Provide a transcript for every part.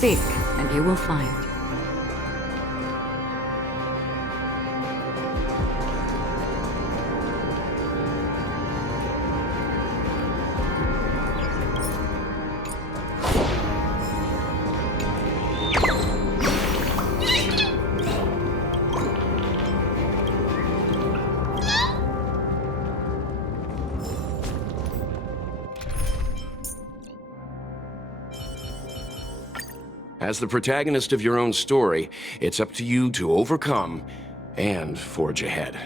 Seek, and you will find. As the protagonist of your own story, it's up to you to overcome and forge ahead.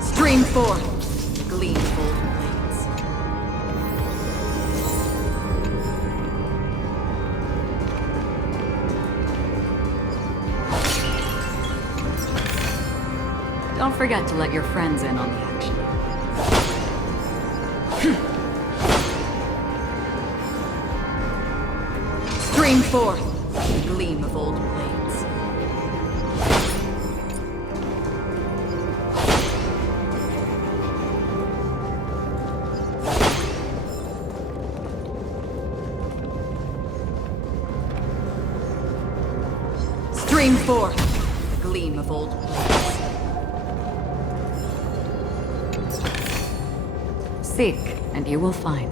Stream forth, gleam golden blades. Don't forget to let your friends in on the action. Stream forth, gleam of old blades. Stream forth, the gleam of old blades. Seek, and you will find.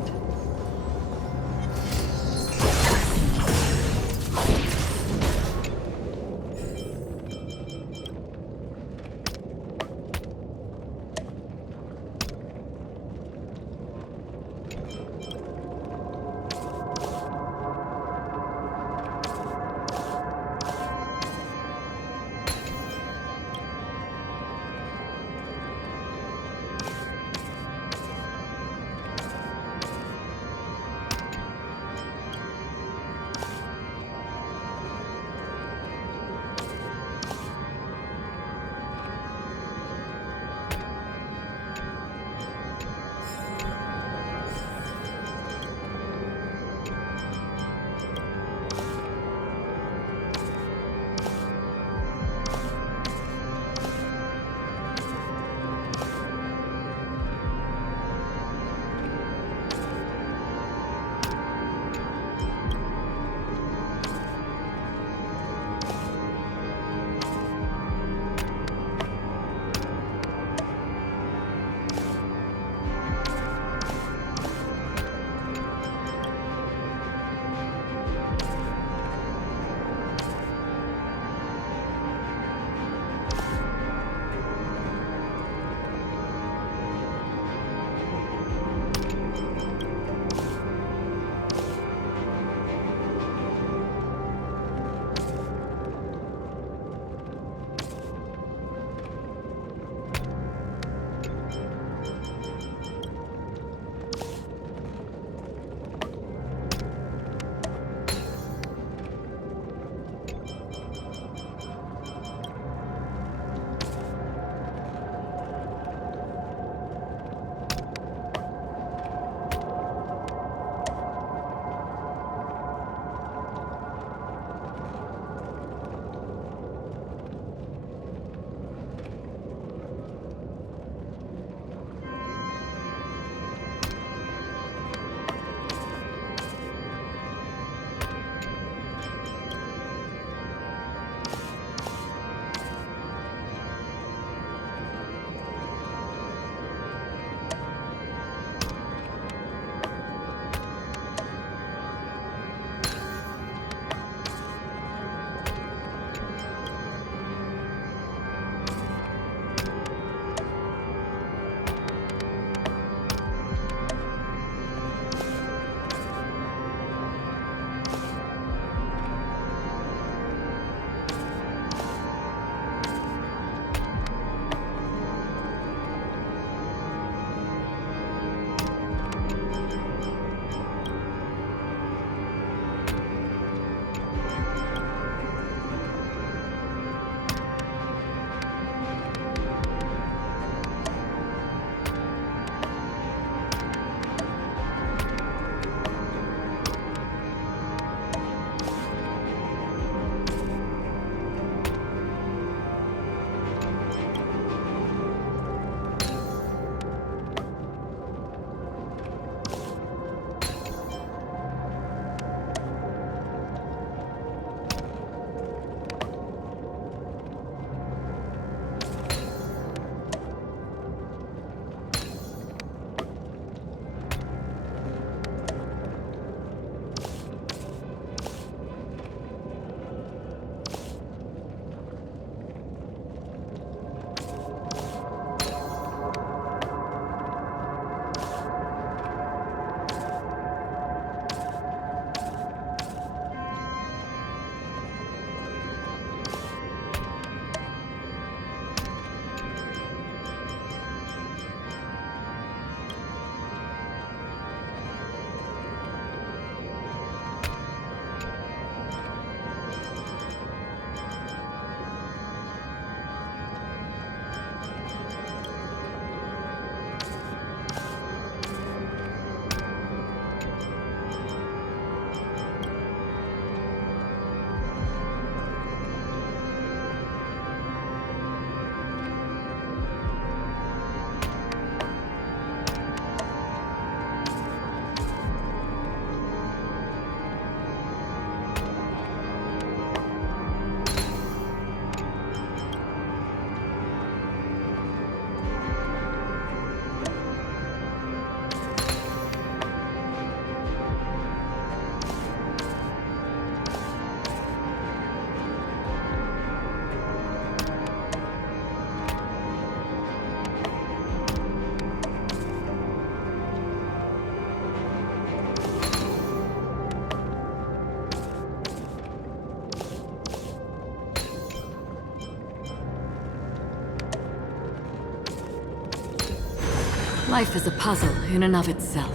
Life is a puzzle in and of itself.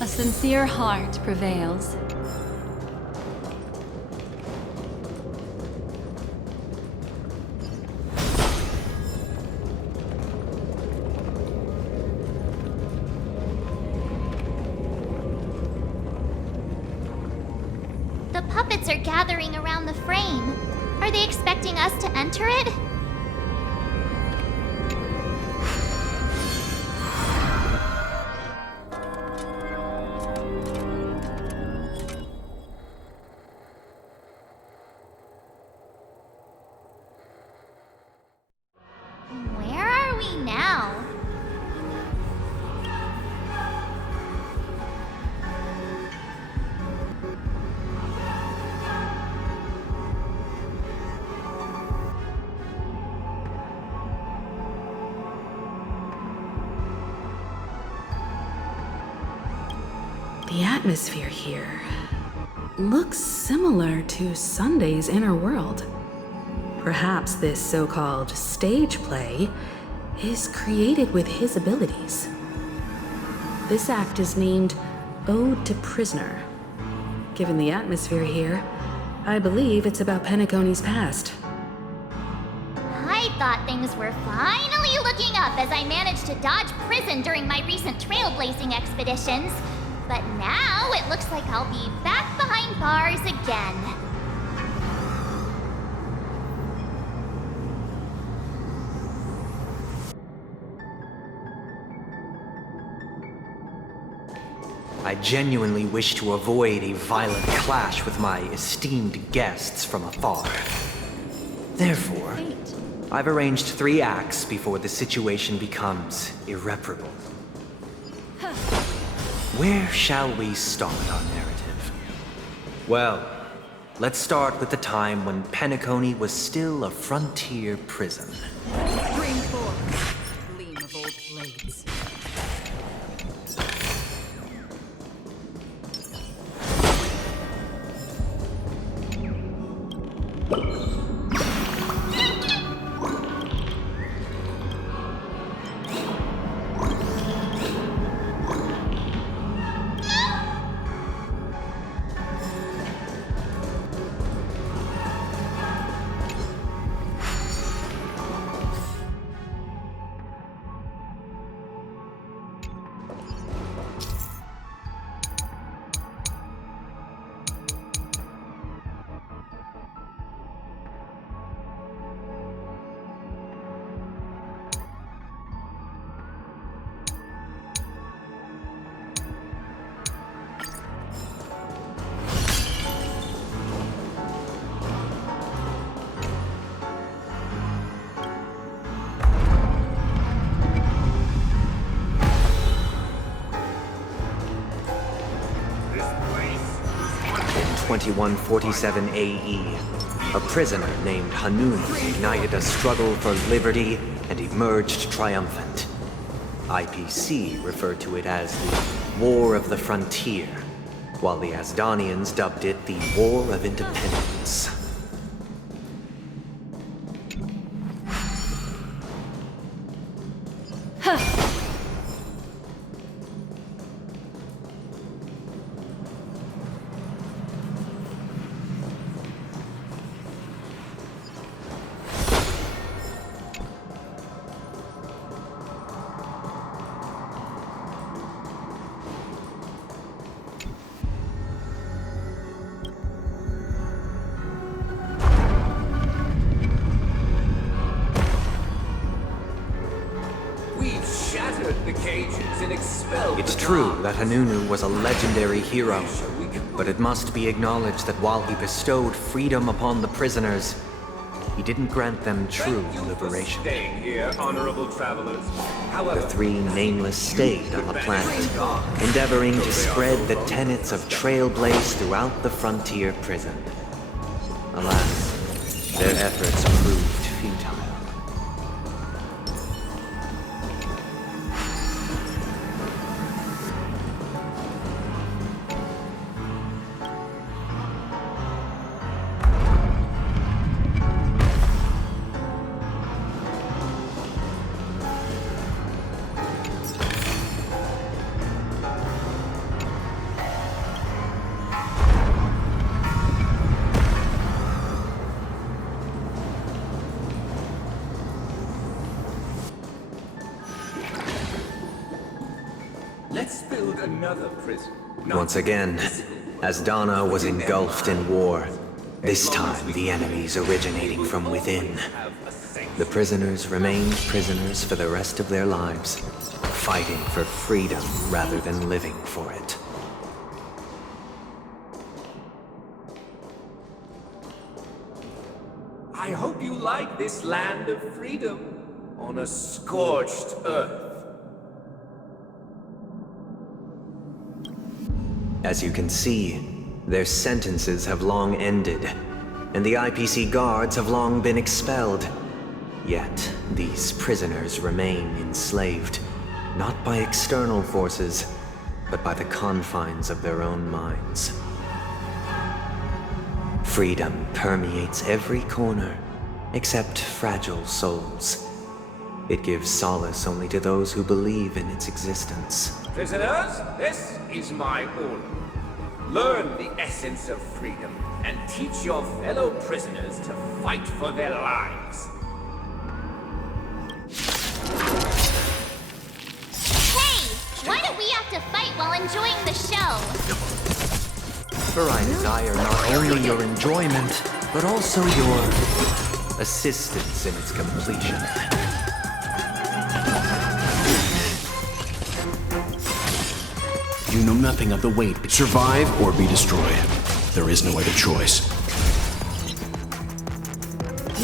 A sincere heart prevails. The puppets are gathering around the frame. Are they expecting us to enter it? Where are we now? The atmosphere here looks similar to Sunday's inner world. Perhaps this so-called stage play is created with his abilities. This act is named Ode to Prisoner. Given the atmosphere here, I believe it's about Penacony's past. I thought things were finally looking up as I managed to dodge prison during my recent trailblazing expeditions. But now it looks like I'll be back behind bars again. I genuinely wish to avoid a violent clash with my esteemed guests from afar. Therefore, I've arranged 3 acts before the situation becomes irreparable. Where shall we start our narrative? Well, let's start with the time when Penacony was still a frontier prison. Stream 4. Gleam of old blades. In 2147 AE, a prisoner named Hanun ignited a struggle for liberty and emerged triumphant. IPC referred to it as the War of the Frontier, while the Asdanians dubbed it the War of Independence. It's true that Hanunu was a legendary hero, but it must be acknowledged that while he bestowed freedom upon the prisoners, he didn't grant them true liberation. Here, honorable travelers. However, The 3 nameless stayed on the planet, endeavoring to spread the tenets of Trailblaze throughout the frontier prison. Alas, their efforts proved futile. Let's build another prison. Not Once again, Asdana was engulfed in war. This time, the enemies originating from within. The prisoners remained prisoners for the rest of their lives, fighting for freedom rather than living for it. I hope you like this land of freedom on a scorched earth. As you can see, their sentences have long ended, and the IPC guards have long been expelled. Yet, these prisoners remain enslaved, not by external forces, but by the confines of their own minds. Freedom permeates every corner, except fragile souls. It gives solace only to those who believe in its existence. Prisoners, this is my order. Learn the essence of freedom and teach your fellow prisoners to fight for their lives. Hey! Why do we have to fight while enjoying the show? For I desire not only your enjoyment, but also your assistance in its completion. You know nothing of the weight. Survive or be destroyed. There is no other choice.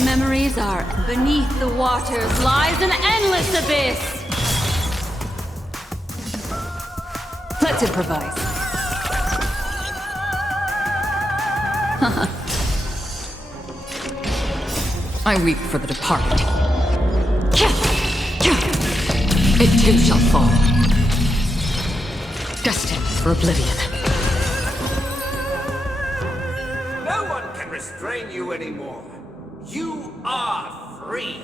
Memories are beneath the waters lies an endless abyss. Let's improvise. I weep for the departed. It too shall fall. Destined for oblivion. No one can restrain you anymore. You are free.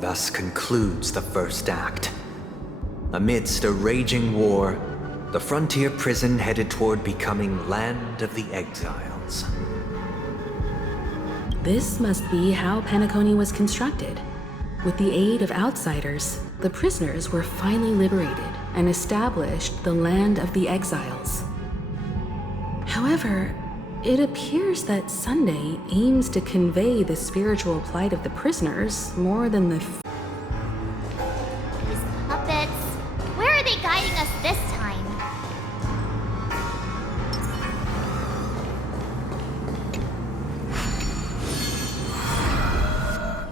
Thus concludes the first act. Amidst a raging war, the frontier prison headed toward becoming Land of the Exiles. This must be how Penacony was constructed. With the aid of outsiders, the prisoners were finally liberated and established the Land of the Exiles. However, it appears that Sunday aims to convey the spiritual plight of the prisoners more than the These puppets. Where are they guiding us this time?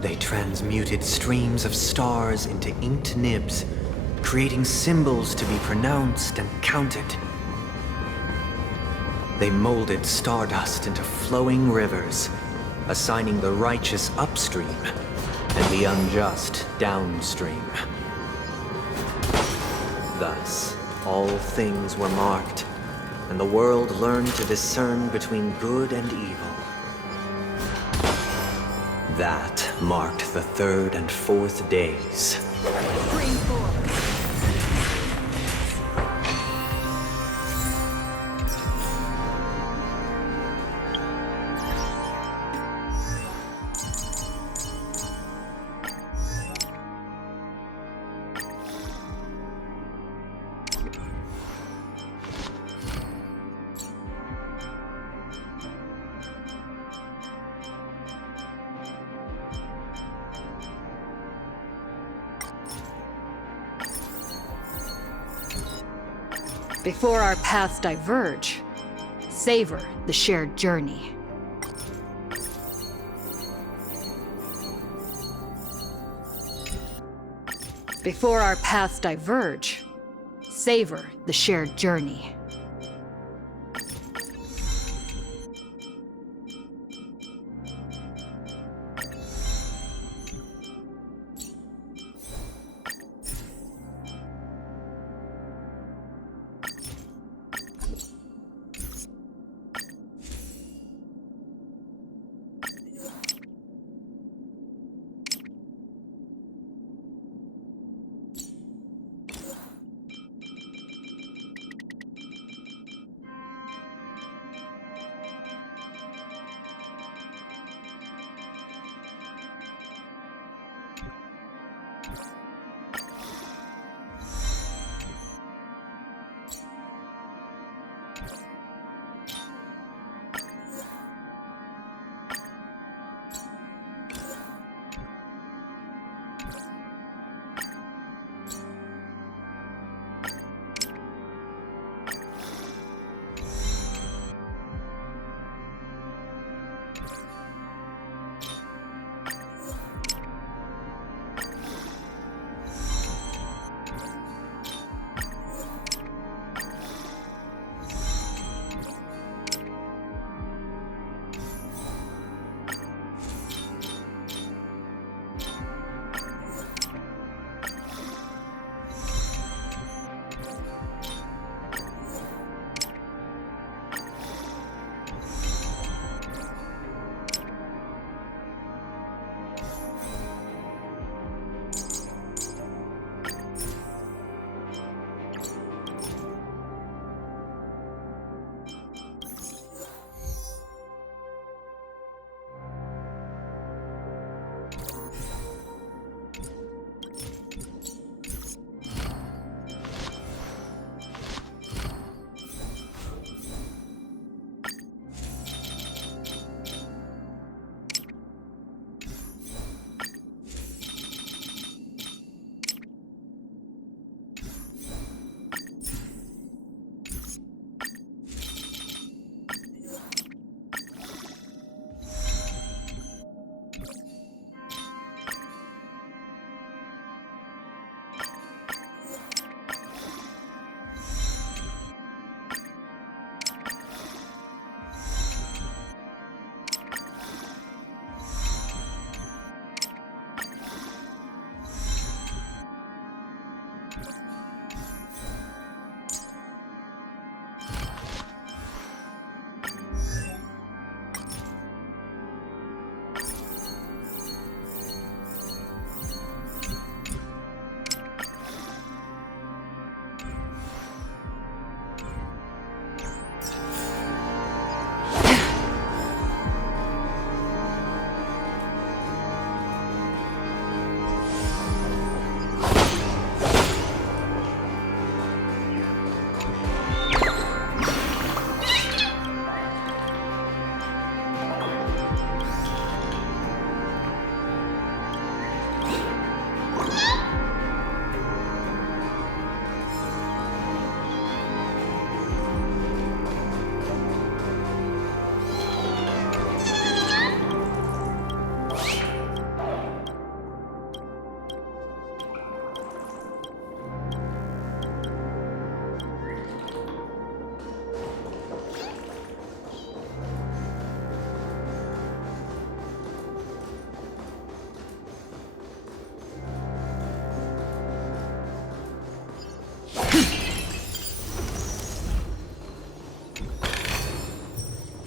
They transmuted streams of stars into inked nibs, creating symbols to be pronounced and counted. They molded stardust into flowing rivers, assigning the righteous upstream and the unjust downstream. Thus, all things were marked, and the world learned to discern between good and evil. That marked the third and fourth days. Before our paths diverge, savor the shared journey. Before our paths diverge, savor the shared journey.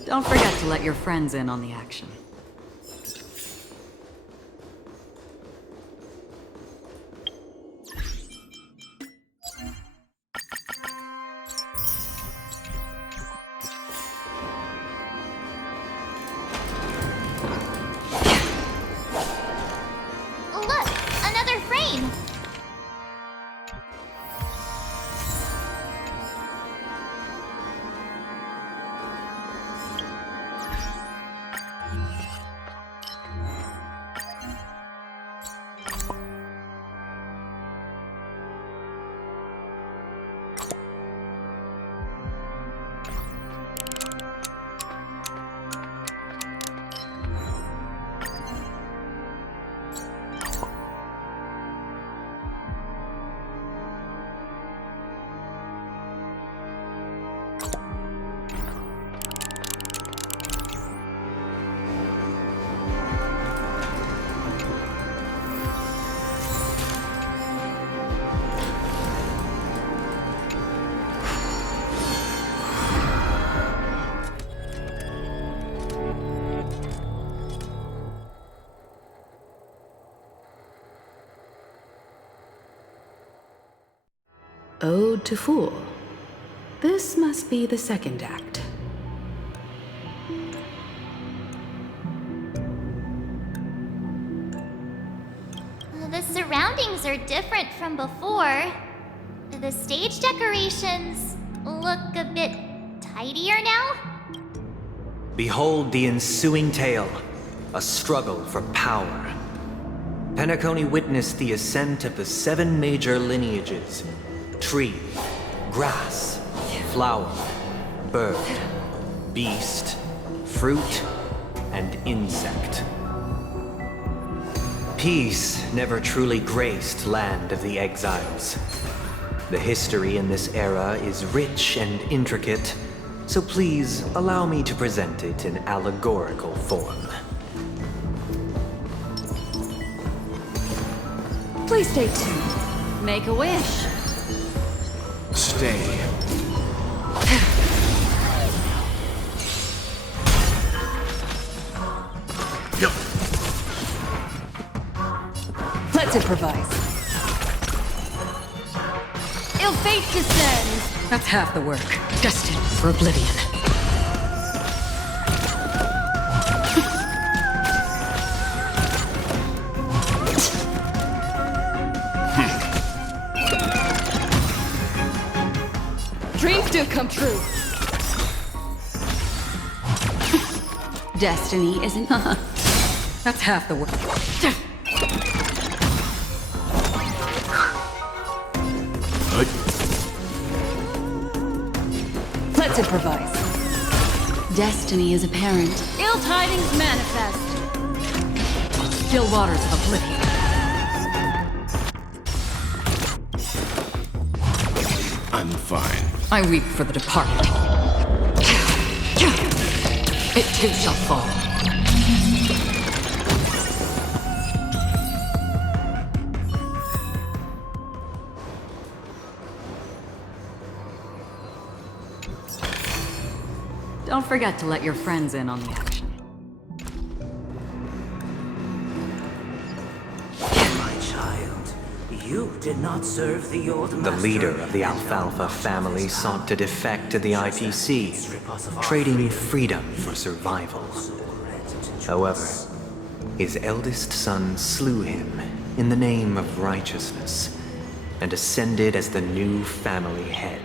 Don't forget to let your friends in on the action. Look, another frame! Ode to Fool. This must be the second act. The surroundings are different from before. The stage decorations look a bit tidier now. Behold the ensuing tale, a struggle for power. Penacony witnessed the ascent of the 7 major lineages: tree, grass, flower, bird, beast, fruit, and insect. Peace never truly graced Land of the Exiles. The history in this era is rich and intricate, so please allow me to present it in allegorical form. Please stay tuned. Make a wish. Stay. Let's improvise. Ill fate descends. That's half the work. Destined for oblivion. Dreams do come true. Destiny isn't. That's half the work. Let's improvise. Destiny is apparent. Ill tidings manifest. still waters of oblivion. I'm fine. I weep for the departed. It too shall fall. Don't forget to let your friends in on the action. My child, you did not serve the old The master. leader of the Alfalfa family sought to defect to the IPC, trading freedom for survival. However, his eldest son slew him in the name of righteousness and ascended as the new family head.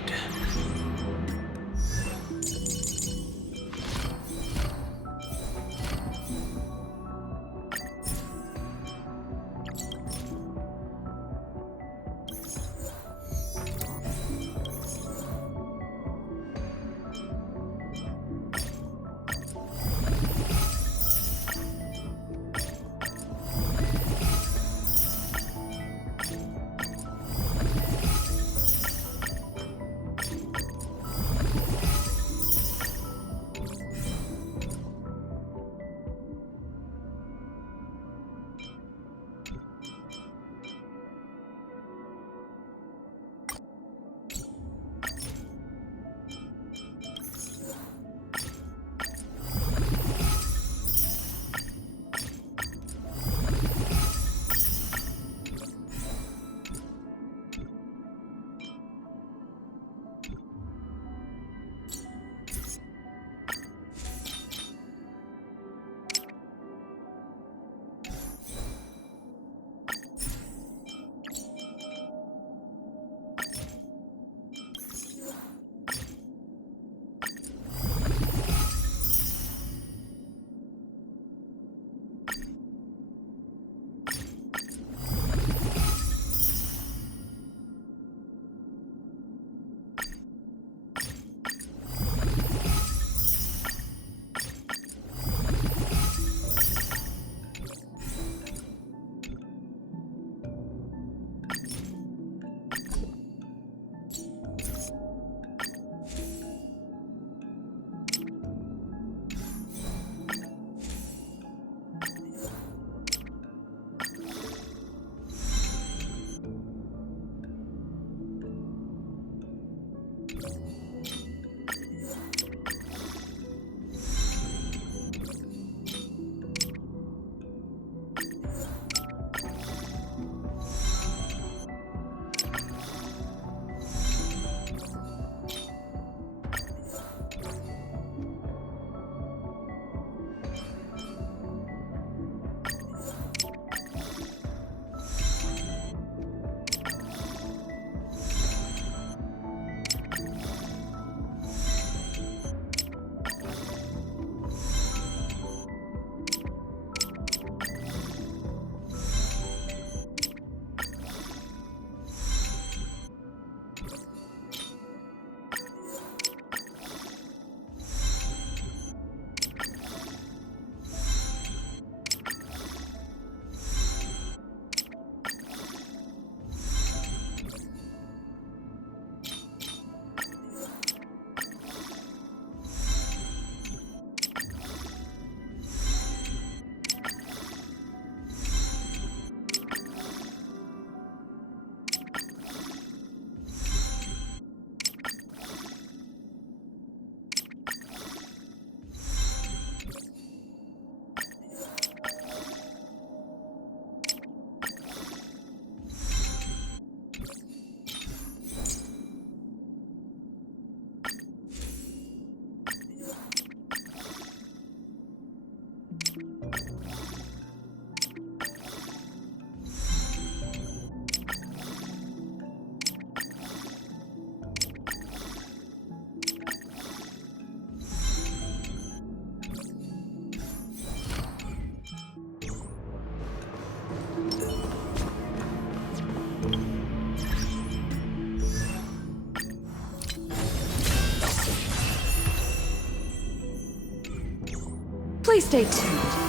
Please stay tuned.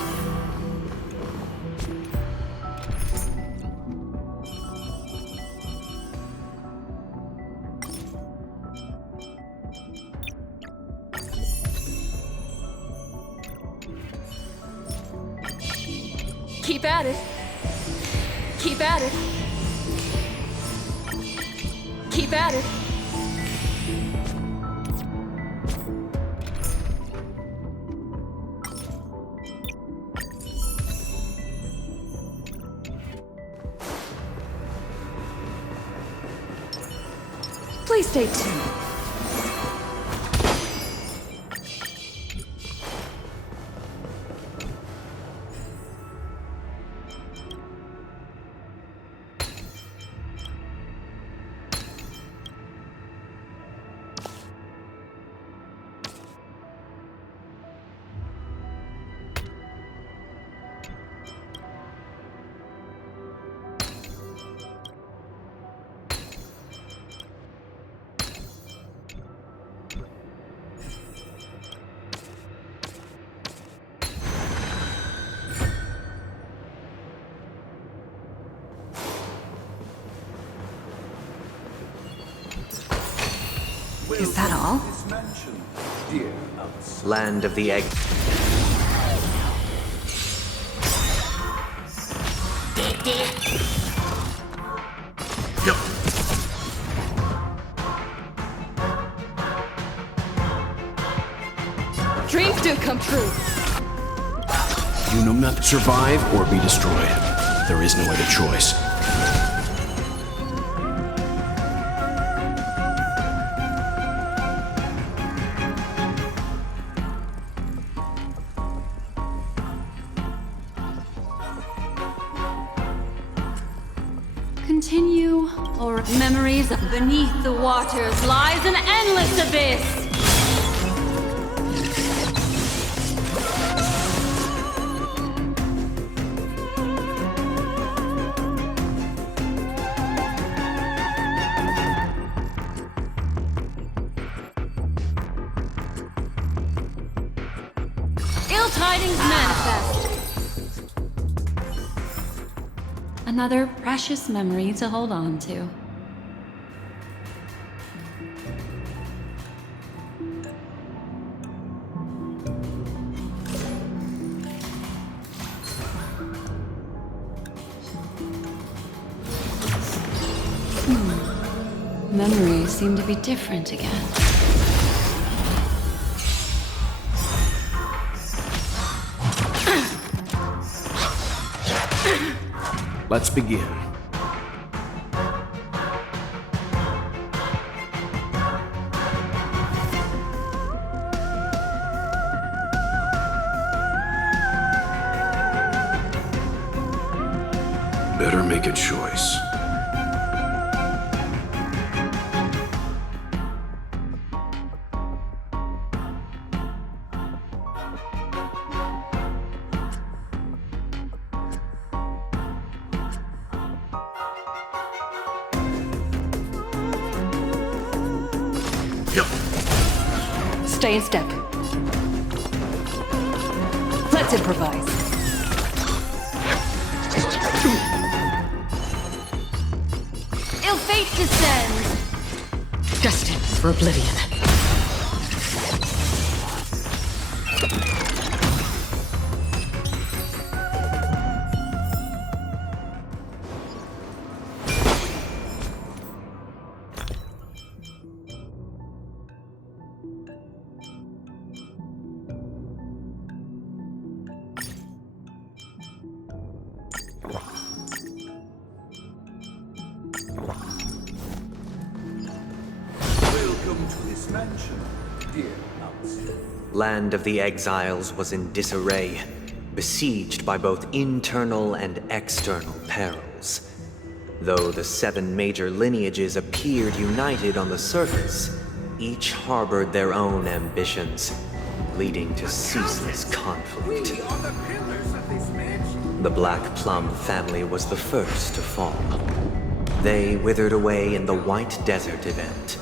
Keep at it. Keep at it. Keep at it. Please stay tuned. Is that all? Land of the egg. Dreams do come true. You know not to survive or be destroyed. There is no other choice. Continue, or memories beneath the waters lies an endless abyss. Ill tidings manifest. Another precious memory to hold on to. Memories seem to be different again. Let's begin. Better make a choice. Stay in step. Let's improvise. Ill fate descends. Destined for oblivion. Land of the Exiles was in disarray, besieged by both internal and external perils. Though the 7 major lineages appeared united on the surface, each harbored their own ambitions, leading to ceaseless conflict. The Black Plum family was the first to fall. They withered away in the White Desert event,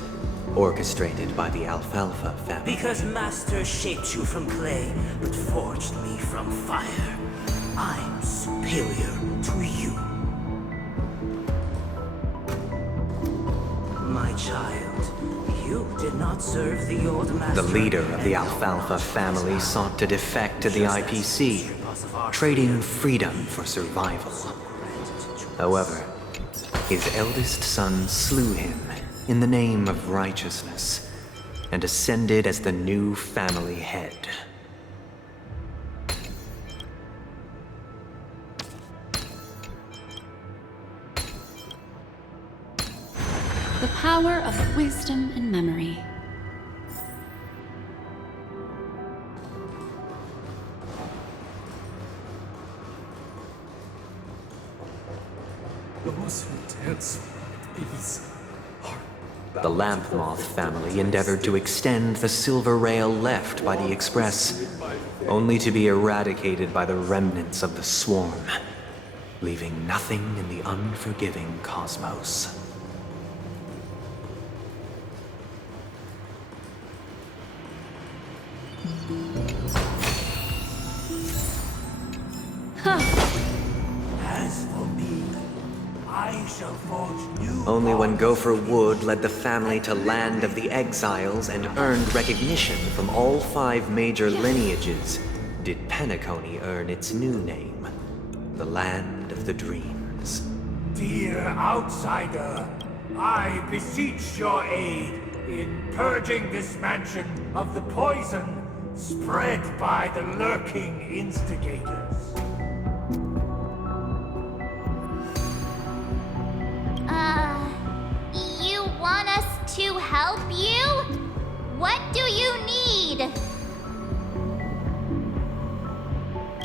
orchestrated by the Alfalfa family. Because Master shaped you from clay, but forged me from fire, I'm superior to you. My child, you did not serve the old master. The leader of the Alfalfa family sought to defect to the IPC, trading freedom for survival. However, his eldest son slew him in the name of righteousness and ascended as the new family head. The power of wisdom and memory. Those who dance with these are The Lamp Moth family endeavored to extend the silver rail left by the Express, only to be eradicated by the remnants of the Swarm, leaving nothing in the unforgiving cosmos. As for me, I shall forge new Only when bonds. Gopher Wood led the family to Land of the Exiles and earned recognition from all 5 major lineages did Penacony earn its new name, the Land of the Dreams. Dear outsider, I beseech your aid in purging this mansion of the poison spread by the lurking instigators. You want us to help you? What do you need?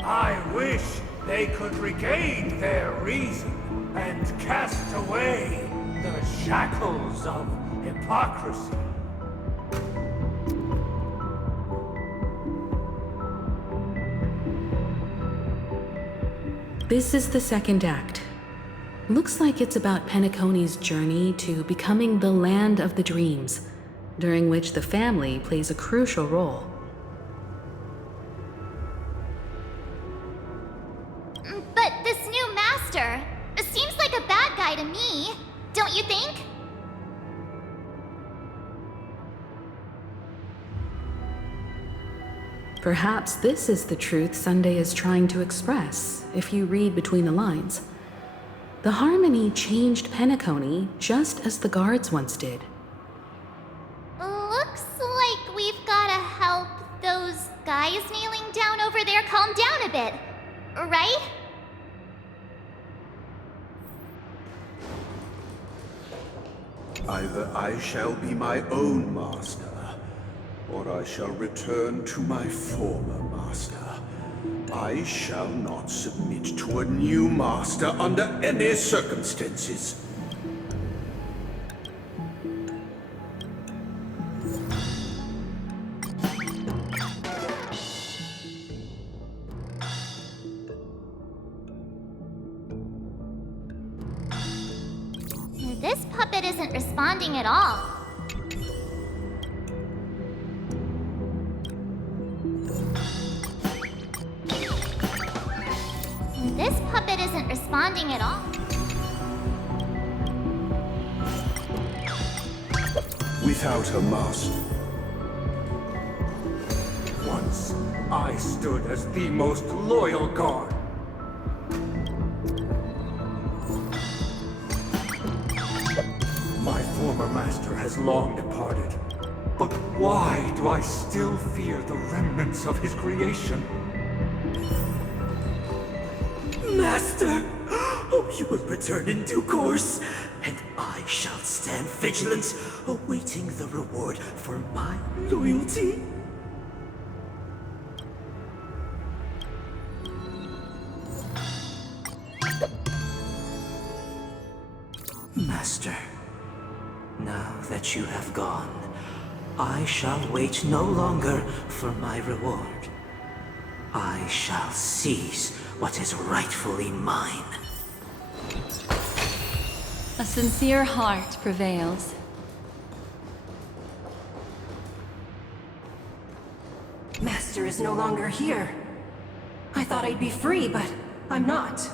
I wish they could regain their reason and cast away the shackles of hypocrisy. This is the second act. Looks like it's about Penacony's journey to becoming the Land of the Dreams, during which the family plays a crucial role. But this new master seems like a bad guy to me, don't you think? Perhaps this is the truth Sunday is trying to express, if you read between the lines. The Harmony changed Penacony just as the guards once did. Looks like we've gotta help those guys kneeling down over there calm down a bit, right? either I shall be my own master, or I shall return to my former master. I shall not submit to a new master under any circumstances. This puppet isn't responding at all. This puppet isn't responding at all. Without a master. Once, I stood as the most loyal guard. My former master has long departed. But why do I still fear the remnants of his creation? Master! Oh, you will return in due course, and I shall stand vigilant, awaiting the reward for my loyalty. Master, now that you have gone, I shall wait no longer for my reward. I shall seize what is rightfully mine. A sincere heart prevails. Master is no longer here. I thought I'd be free, but I'm not.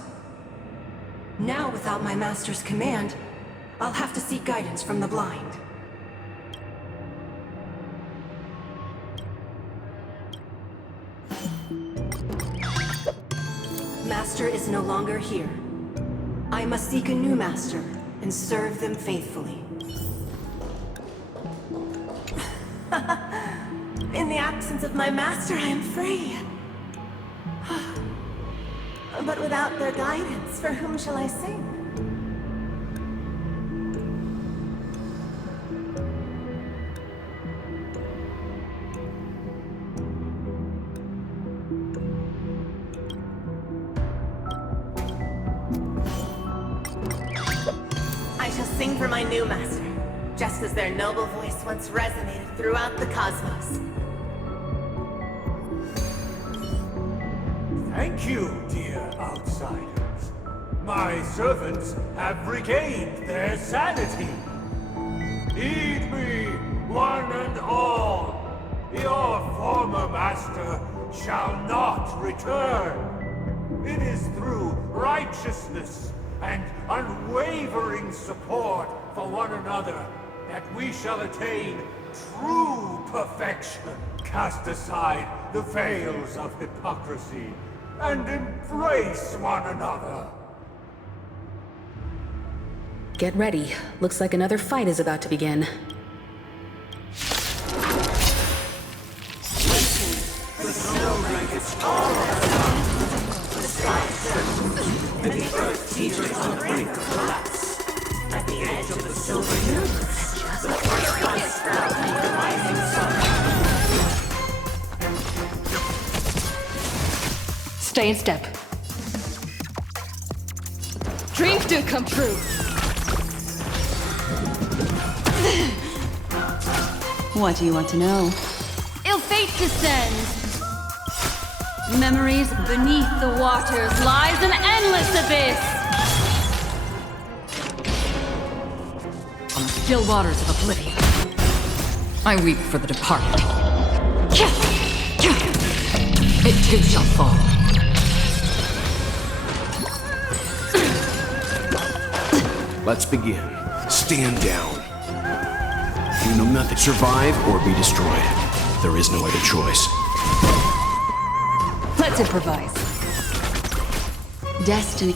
Now, without my master's command, I'll have to seek guidance from the blind. Master is no longer here. I must seek a new master and serve them faithfully. In the absence of my master, I am free. But without their guidance, for whom shall I sing? I shall sing for my new master, just as their noble voice once resonated throughout the cosmos. Thank you, dear outsiders. My servants have regained their sanity. Heed me, one and all. Your former master shall not return. It is through righteousness and unwavering support for one another that we shall attain true perfection. Cast aside the veils of hypocrisy and embrace one another. Get ready. Looks like another fight is about to begin. The snow blankets all around. The sky trembles, and the earth teeters on the brink of collapse. At the edge of the silver universe, the first ice sprout meet the rising sun. Stay in step. Dreams do come true. What do you want to know? Ill fate descends. Memories beneath the waters lies an endless abyss. On the still waters of oblivion, I weep for the departed. It too shall fall. Let's begin. Stand down. You know nothing. Survive or be destroyed. There is no other choice. Let's improvise. Destiny.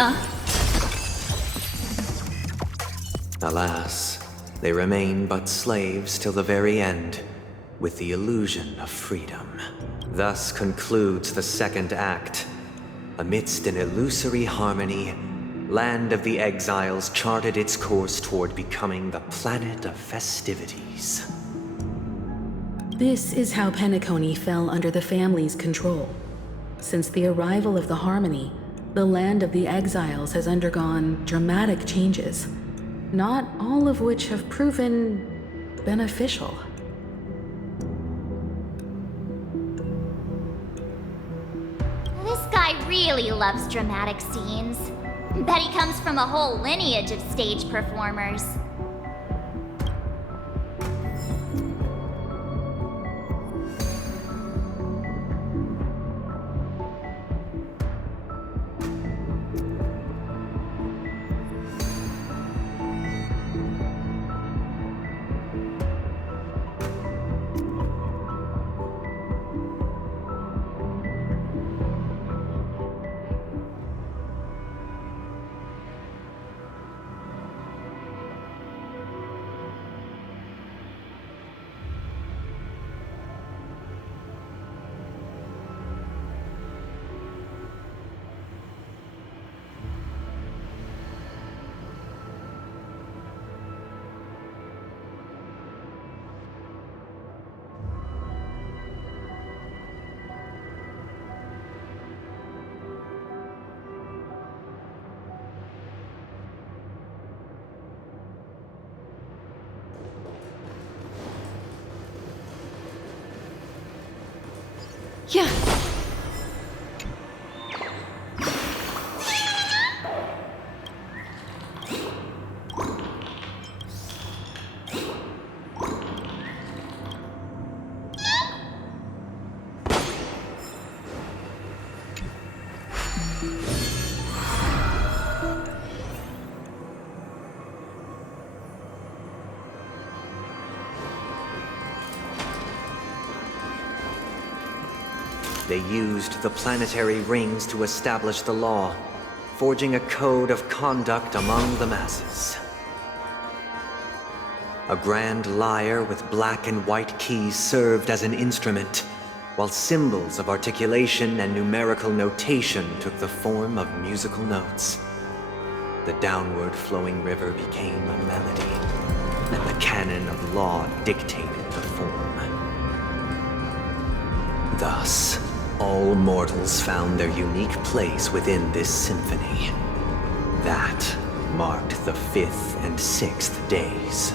Alas, they remain but slaves till the very end, with the illusion of freedom. Thus concludes the second act. Amidst an illusory harmony, Land of the Exiles charted its course toward becoming the planet of festivities. This is how Penacony fell under the family's control. Since the arrival of the Harmony, the Land of the Exiles has undergone dramatic changes, not all of which have proven beneficial. This guy really loves dramatic scenes. Bet he comes from a whole lineage of stage performers. Yeah. They used the planetary rings to establish the law, forging a code of conduct among the masses. A grand lyre with black and white keys served as an instrument, while symbols of articulation and numerical notation took the form of musical notes. The downward flowing river became a melody, and the canon of law dictated the form. Thus, all mortals found their unique place within this symphony. That marked the 5th and 6th days.